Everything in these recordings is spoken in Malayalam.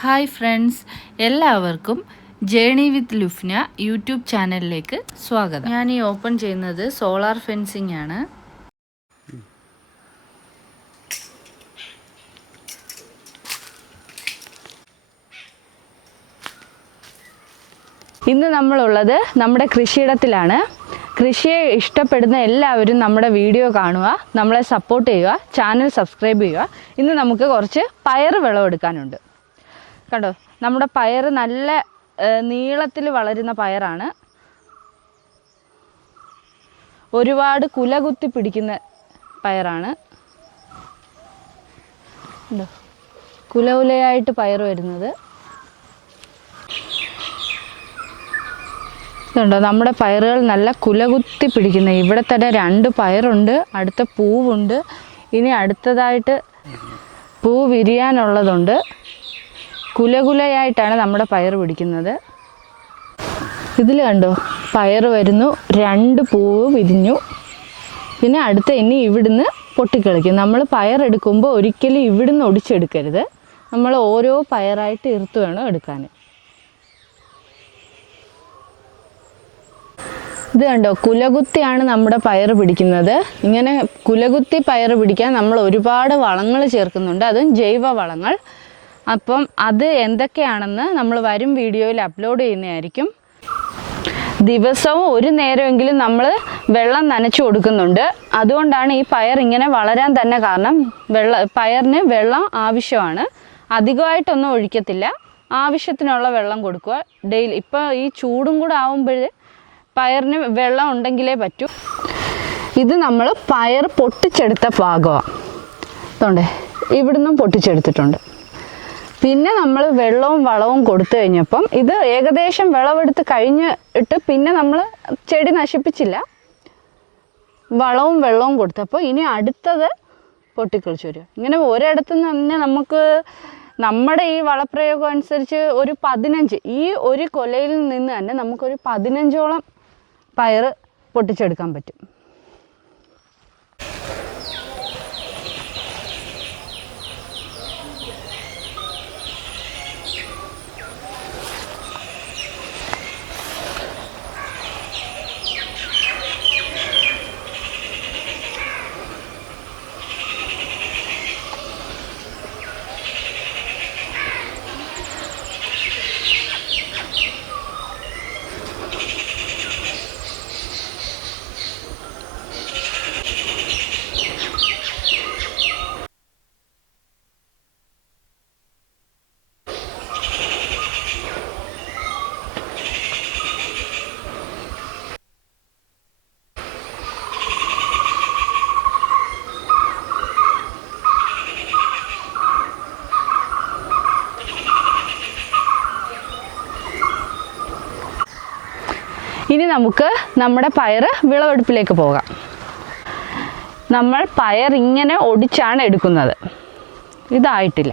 ഹായ് ഫ്രണ്ട്സ്, എല്ലാവർക്കും ജേണി വിത്ത് ലുഫ്ന യൂട്യൂബ് ചാനലിലേക്ക് സ്വാഗതം. ഞാൻ ഈ ഓപ്പൺ ചെയ്യുന്നത് സോളാർ ഫെൻസിങ് ആണ്. ഇന്ന് നമ്മളുള്ളത് നമ്മുടെ കൃഷിയിടത്തിലാണ്. കൃഷിയെ ഇഷ്ടപ്പെടുന്ന എല്ലാവരും നമ്മുടെ വീഡിയോ കാണുക, നമ്മളെ സപ്പോർട്ട് ചെയ്യുക, ചാനൽ സബ്സ്ക്രൈബ് ചെയ്യുക. ഇന്ന് നമുക്ക് കുറച്ച് പയർ വിളവെടുക്കാനുണ്ട്. കണ്ടോ, നമ്മുടെ പയർ നല്ല നീളത്തിൽ വളരുന്ന പയറാണ്. ഒരുപാട് കുലകുത്തി പിടിക്കുന്ന പയറാണ്. കണ്ടോ, കുലകുലയായിട്ട് പയർ വരുന്നത് ഇതുണ്ടോ. നമ്മുടെ പയറുകൾ നല്ല കുലകുത്തി പിടിക്കുന്ന, ഇവിടെ തന്നെ 2 പയറുണ്ട്, അടുത്ത പൂവുണ്ട്, ഇനി അടുത്തതായിട്ട് പൂ വിരിയാനുള്ളതുണ്ട്. കുലകുലയായിട്ടാണ് നമ്മുടെ പയർ പിടിക്കുന്നത്. ഇതിൽ കണ്ടോ, പയർ വരുന്നു, 2 പൂവ് വിരിഞ്ഞു. പിന്നെ അടുത്ത ഇനി ഇവിടുന്ന് പൊട്ടിക്കളിക്കും. നമ്മൾ പയറെടുക്കുമ്പോൾ ഒരിക്കലും ഇവിടുന്ന് ഒടിച്ചെടുക്കരുത്. നമ്മൾ ഓരോ പയറായിട്ട് ഇറുത്ത് വേണം എടുക്കാൻ. ഇത് കണ്ടോ, കുലകുത്തിയാണ് നമ്മുടെ പയർ പിടിക്കുന്നത്. ഇങ്ങനെ കുലകുത്തി പയർ പിടിക്കാൻ നമ്മൾ ഒരുപാട് വളങ്ങൾ ചേർക്കുന്നുണ്ട്, അതും ജൈവ വളങ്ങൾ. അപ്പം അത് എന്തൊക്കെയാണെന്ന് നമ്മൾ വരും വീഡിയോയിൽ അപ്ലോഡ് ചെയ്യുന്നതായിരിക്കും. ദിവസവും ഒരു നേരമെങ്കിലും നമ്മൾ വെള്ളം നനച്ചു കൊടുക്കുന്നുണ്ട്. അതുകൊണ്ടാണ് ഈ പയർ ഇങ്ങനെ വളരാൻ തന്നെ കാരണം. പയറിന് വെള്ളം ആവശ്യമാണ്. അധികമായിട്ടൊന്നും ഒഴിക്കത്തില്ല, ആവശ്യത്തിനുള്ള വെള്ളം കൊടുക്കുക ഡെയിലി. ഇപ്പോൾ ഈ ചൂടും കൂടെ ആവുമ്പോൾ പയറിന് വെള്ളം ഉണ്ടെങ്കിലേ പറ്റൂ. ഇത് നമ്മൾ പയർ പൊട്ടിച്ചെടുത്ത ഭാഗമാണ്. അതുകൊണ്ട് ഇവിടുന്നും പൊട്ടിച്ചെടുത്തിട്ടുണ്ട്. പിന്നെ നമ്മൾ വെള്ളവും വളവും കൊടുത്തു കഴിഞ്ഞപ്പം ഇത് ഏകദേശം വിളവെടുത്ത് കഴിഞ്ഞിട്ട് പിന്നെ നമ്മൾ ചെടി നശിപ്പിച്ചില്ല, വളവും വെള്ളവും കൊടുത്തപ്പോൾ ഇനി അടുത്തത് പൊട്ടിക്കിളിച്ച് വരും. ഇങ്ങനെ ഒരിടത്തു നിന്ന് തന്നെ നമുക്ക് നമ്മുടെ ഈ വളപ്രയോഗം അനുസരിച്ച് ഒരു 15, ഈ ഒരു കൊലയിൽ നിന്ന് തന്നെ നമുക്കൊരു 15ഓളം പയർ പൊട്ടിച്ചെടുക്കാൻ പറ്റും. ഇനി നമുക്ക് നമ്മുടെ പയർ വിളവെടുപ്പിലേക്ക് പോകാം. നമ്മൾ പയർ ഇങ്ങനെ ഒടിച്ചാണ് എടുക്കുന്നത്. ഇതായിട്ടില്ല,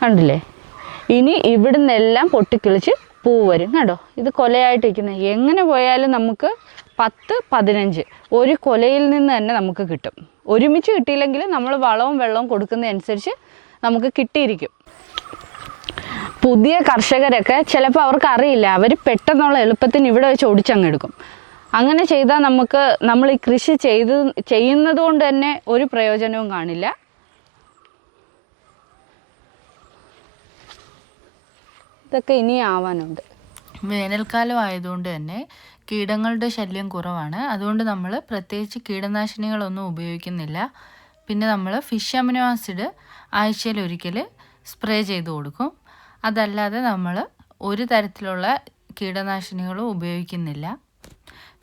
കണ്ടില്ലേ? ഇനി ഇവിടുന്നെല്ലാം പൊട്ടിക്കിളിച്ച് പൂ വരും. കണ്ടോ, ഇത് കൊലയായിട്ടിരിക്കുന്നത്. എങ്ങനെ പോയാലും നമുക്ക് 10-15 ഒരു കൊലയിൽ നിന്ന് തന്നെ നമുക്ക് കിട്ടും. ഒരുമിച്ച് കിട്ടിയില്ലെങ്കിൽ നമ്മൾ വളവും വെള്ളവും കൊടുക്കുന്നതനുസരിച്ച് നമുക്ക് കിട്ടിയിരിക്കും. പുതിയ കർഷകരൊക്കെ ചിലപ്പോൾ അവർക്ക് അറിയില്ല, പെട്ടെന്നുള്ള എളുപ്പത്തിന് ഇവിടെ വെച്ച് ഒടിച്ചങ്ങ് എടുക്കും. അങ്ങനെ ചെയ്താൽ നമ്മൾ ഈ കൃഷി ചെയ്യുന്നത് കൊണ്ട് തന്നെ ഒരു പ്രയോജനവും കാണില്ല. ഇതൊക്കെ ഇനി ആവാനുണ്ട്. വേനൽക്കാലം ആയതുകൊണ്ട് തന്നെ കീടങ്ങളുടെ ശല്യം കുറവാണ്. അതുകൊണ്ട് നമ്മൾ പ്രത്യേകിച്ച് കീടനാശിനികളൊന്നും ഉപയോഗിക്കുന്നില്ല. പിന്നെ നമ്മൾ ഫിഷ് അമിനോ ആസിഡ് ആഴ്ചയിൽ ഒരിക്കൽ സ്പ്രേ ചെയ്ത് കൊടുക്കും. അതല്ലാതെ നമ്മൾ ഒരു തരത്തിലുള്ള കീടനാശിനികളും ഉപയോഗിക്കുന്നില്ല.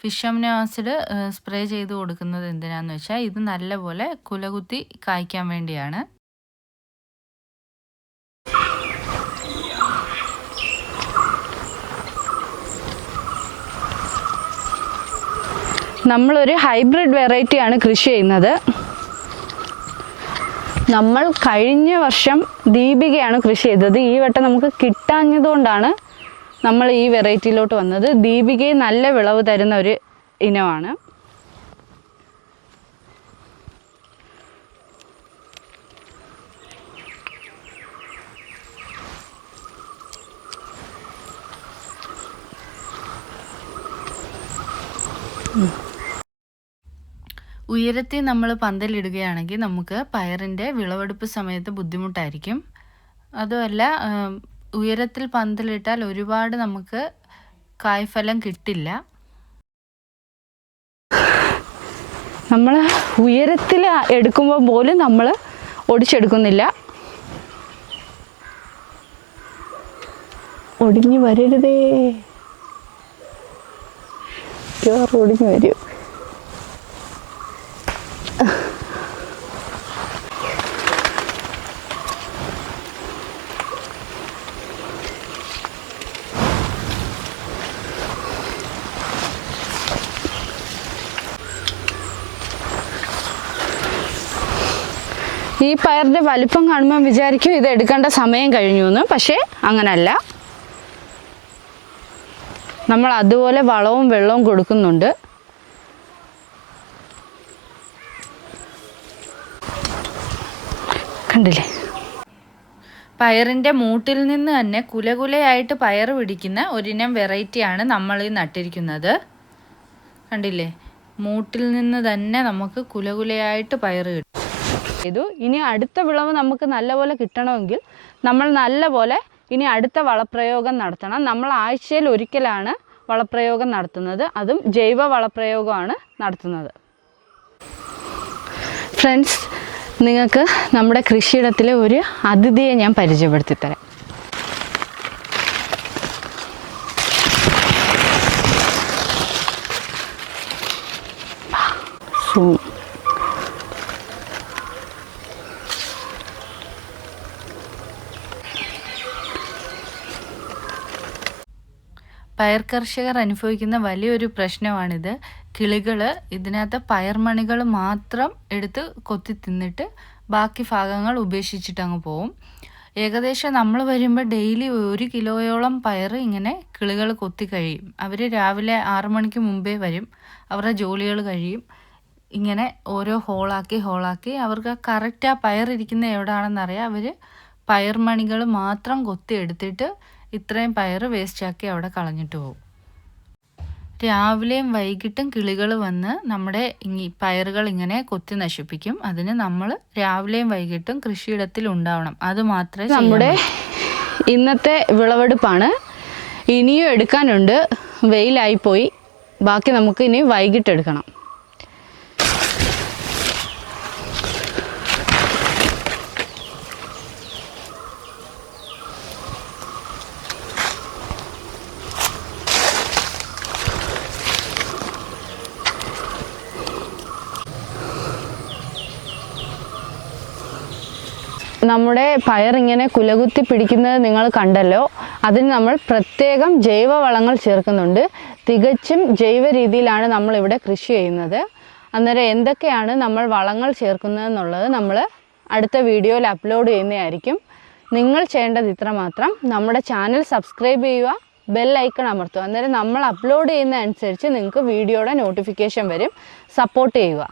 ഫിഷ് അമിനോ ആസിഡ് സ്പ്രേ ചെയ്ത് കൊടുക്കുന്നത് എന്തിനാണെന്ന് വെച്ചാൽ ഇത് നല്ലപോലെ കുലകുത്തി കായ്ക്കാൻ വേണ്ടിയാണ്. നമ്മളൊരു ഹൈബ്രിഡ് വെറൈറ്റിയാണ് കൃഷി ചെയ്യുന്നത്. നമ്മൾ കഴിഞ്ഞ വർഷം ദീപികയാണ് കൃഷി ചെയ്തത്. ഈ വട്ടം നമുക്ക് കിട്ടാഞ്ഞതുകൊണ്ടാണ് നമ്മൾ ഈ വെറൈറ്റിയിലോട്ട് വന്നത്. ദീപികയും നല്ല വിളവ് തരുന്ന ഒരു ഇനമാണ്. ഉയരത്തിൽ നമ്മൾ പന്തലിടുകയാണെങ്കിൽ നമുക്ക് പയറിൻ്റെ വിളവെടുപ്പ് സമയത്ത് ബുദ്ധിമുട്ടായിരിക്കും. അതുമല്ല ഉയരത്തിൽ പന്തലിട്ടാൽ ഒരുപാട് നമുക്ക് കായ്ഫലം കിട്ടില്ല. നമ്മൾ ഉയരത്തിൽ എടുക്കുമ്പോൾ പോലും നമ്മൾ ഒടിച്ചെടുക്കുന്നില്ല. ഒടിഞ്ഞു വരരുതേ, ഒടിഞ്ഞു വരൂ. ഈ പയറിൻ്റെ വലിപ്പം കാണുമ്പോൾ വിചാരിക്കും ഇത് എടുക്കേണ്ട സമയം കഴിഞ്ഞു എന്ന്. പക്ഷേ അങ്ങനല്ല, നമ്മൾ അതുപോലെ വളവും വെള്ളവും കൊടുക്കുന്നുണ്ട്. കണ്ടില്ലേ? പയറിൻ്റെ മൂട്ടിൽ നിന്ന് തന്നെ കുലകുലയായിട്ട് പയർ പിടിക്കുന്ന ഒരിനം വെറൈറ്റിയാണ് നമ്മൾ ഈ നട്ടിരിക്കുന്നത്. കണ്ടില്ലേ? മൂട്ടിൽ നിന്ന് തന്നെ നമുക്ക് കുലകുലയായിട്ട് പയർ കിട്ടും. ഇനി അടുത്ത വിളവ് നമുക്ക് നല്ലപോലെ കിട്ടണമെങ്കിൽ നമ്മൾ നല്ലപോലെ ഇനി അടുത്ത വളപ്രയോഗം നടത്തണം. നമ്മൾ ആഴ്ചയിൽ ഒരിക്കലാണ് വളപ്രയോഗം നടത്തുന്നത്, അതും ജൈവ വളപ്രയോഗമാണ് നടത്തുന്നത്. ഫ്രണ്ട്സ്, നിങ്ങൾക്ക് നമ്മുടെ കൃഷിയിടത്തിലെ ഒരു അതിഥിയെ ഞാൻ പരിചയപ്പെടുത്തി തരാം. പയർ കർഷകർ അനുഭവിക്കുന്ന വലിയൊരു പ്രശ്നമാണിത്. കിളികൾ ഇതിനകത്ത് പയർമണികൾ മാത്രം എടുത്ത് കൊത്തി തിന്നിട്ട് ബാക്കി ഭാഗങ്ങൾ ഉപേക്ഷിച്ചിട്ട് അങ്ങ് പോവും. ഏകദേശം നമ്മൾ വരുമ്പോൾ ഡെയിലി 1 കിലോയോളം പയർ ഇങ്ങനെ കിളികൾ കൊത്തി കഴിയും. അവർ രാവിലെ 6 മണിക്ക് മുമ്പേ വരും, അവരുടെ ജോലികൾ കഴിയും. ഇങ്ങനെ ഓരോ ഹോളാക്കി അവർക്ക് കറക്റ്റ് ആ പയർ ഇരിക്കുന്ന എവിടെയാണെന്നറിയാം. അവർ പയർമണികൾ മാത്രം കൊത്തി എടുത്തിട്ട് ഇത്രയും പയർ വേസ്റ്റാക്കി അവിടെ കളഞ്ഞിട്ട് പോകും. രാവിലെയും വൈകിട്ടും കിളികൾ വന്ന് നമ്മുടെ പയറുകൾ ഇങ്ങനെ കൊത്തി നശിപ്പിക്കും. അതിന് നമ്മൾ രാവിലെയും വൈകിട്ടും കൃഷിയിടത്തിൽ ഉണ്ടാവണം. അത് മാത്രമേ നമ്മുടെ ഇന്നത്തെ വിളവെടുപ്പാണ്. ഇനിയും എടുക്കാനുണ്ട്, വെയിലായിപ്പോയി. ബാക്കി നമുക്ക് ഇനി വൈകിട്ട് എടുക്കണം. നമ്മുടെ പയറിങ്ങനെ കുലകുത്തി പിടിക്കുന്നത് നിങ്ങൾ കണ്ടല്ലോ. അതിന് നമ്മൾ പ്രത്യേകം ജൈവവളങ്ങൾ ചേർക്കുന്നുണ്ട്. തികച്ചും ജൈവ രീതിയിലാണ് നമ്മളിവിടെ കൃഷി ചെയ്യുന്നത്. അന്നേരം എന്തൊക്കെയാണ് നമ്മൾ വളങ്ങൾ ചേർക്കുന്നതെന്നുള്ളത് നമ്മൾ അടുത്ത വീഡിയോയിൽ അപ്ലോഡ് ചെയ്യുന്നതായിരിക്കും. നിങ്ങൾ ചെയ്യേണ്ടത് ഇത്ര മാത്രം: നമ്മുടെ ചാനൽ സബ്സ്ക്രൈബ് ചെയ്യുക, ബെൽ ഐക്കൺ അമർത്തുക. അന്നേരം നമ്മൾ അപ്ലോഡ് ചെയ്യുന്ന അനുസരിച്ച് നിങ്ങൾക്ക് വീഡിയോയുടെ നോട്ടിഫിക്കേഷൻ വരും. സപ്പോർട്ട് ചെയ്യുക.